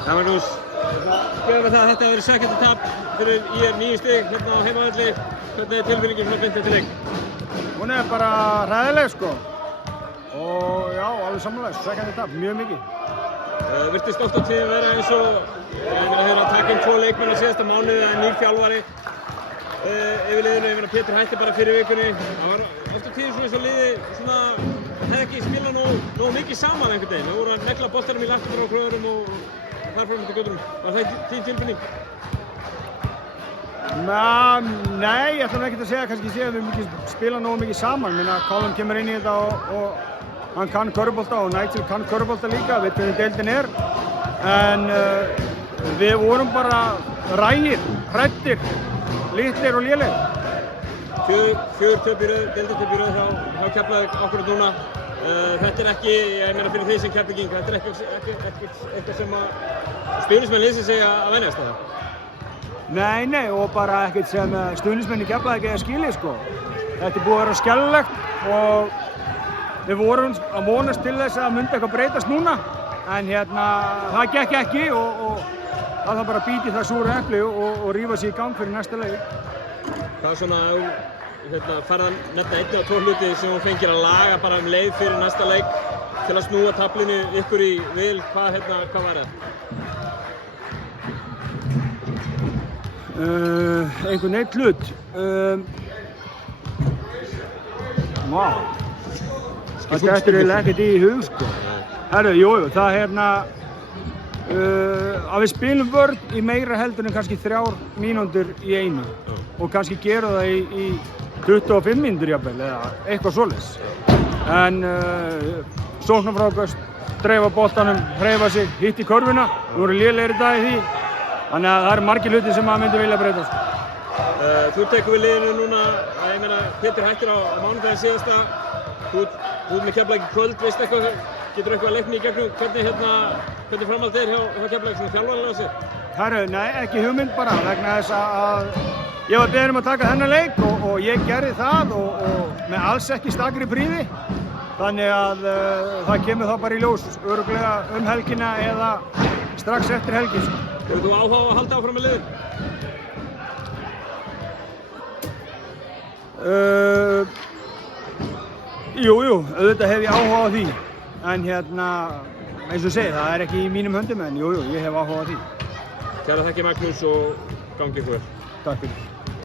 Já, Magnús, gefum við það að þetta hefur verið sækjandi tap fyrir IR 9 stig hérna á heimavelli. Hvernig er tilfinningin svona beint eftir leik? Hún er bara hræðileg sko. Og já, alveg samanlega, sækjandi tap, mjög mikið. Virtist oft á tíðum vera eins og, ég meina þeir að taka 2 leikmenn á síðasta mánuði, það er nýr þjálfari yfir liðinu, ég meina Pétur hætti bara fyrir vikunni. Það var oft á tíðum svona eins og liði svona, hefði ekki spilað nógu mikið saman einhvern veginn. Við vorum að negla boltanum í laftur á kröðurum og þar fram eftir götunum. Var það þín tilfinning? Nei, ég ætla ekki að segja kannski að við spila nógu mikið saman. Minna, Colin kemur inn í þetta og hann kann körfubolta og Nigel kann körfubolta líka, veit hvernig deildin er. En við vorum bara rægir, hræddir, litlir og lélegir. 4 töp í röð, deildartöp í röð hjá Keflavík okkur núna. Þetta er ekki, ég meina fyrir því sem Keflvíking, þetta er ekki eitthvað sem stuðningsmenn liðsins eiga að venjast það. Nei, og bara ekkert sem stuðningsmenn í Keflavík eiga skilið sko. Þetta er búið að vera skellulegt og við vorum að vonast til þess að það myndi eitthvað breytast núna. En það gekk ekki og það þarf bara að bíta í það súra epli og rífa sig í gang fyrir næsta leik. Hvað svona, farið að nefna 1 eða 2 hluti sem hún fengir að laga bara leið fyrir næsta leik til að snúa taflinu ykkur í vil, hvað var það? Einhvern veginn hlut. Vá. Þetta er eiginlega ekkert í hug sko. Herru, jú, það að við spilum vörn í meira heldur en kannski 3 mínútur í einu og kannski gera það í 25 mínútur jafnvel eða eitthvað svoleiðis. En sóknarfrákast, dreifa boltanum, hreyfa sig, hitt í körfuna, við vorum lélegir í dag í því. Þannig að það eru margir hlutir sem maður myndi vilja breytast. Þú tekur við liðinu núna, ég meina Pétur hættir á mánudaginn síðasta. Þú ert með Keflavík í kvöld, veist eitthvað, getur eitthvað leikni í gegnum, hvernig framhald er hjá Keflavík svona þjálfarlega sig? Herru, nei, ekki hugmynd bara, vegna þess að ég var beðinn að taka þennan leik og ég gerði það og með alls ekki stakri príði. Þannig að það kemur þá bara í ljós, örugglega helgina eða strax eftir helgi. Hefur þú áhuga á að halda áfram með liðin? Jú, auðvitað hef ég áhuga á því. En eins og segi, það er ekki í mínum höndum en jú, ég hef áhuga á því. Kærar þakkir Magnús og gangi ykkur vel. Takk fyrir.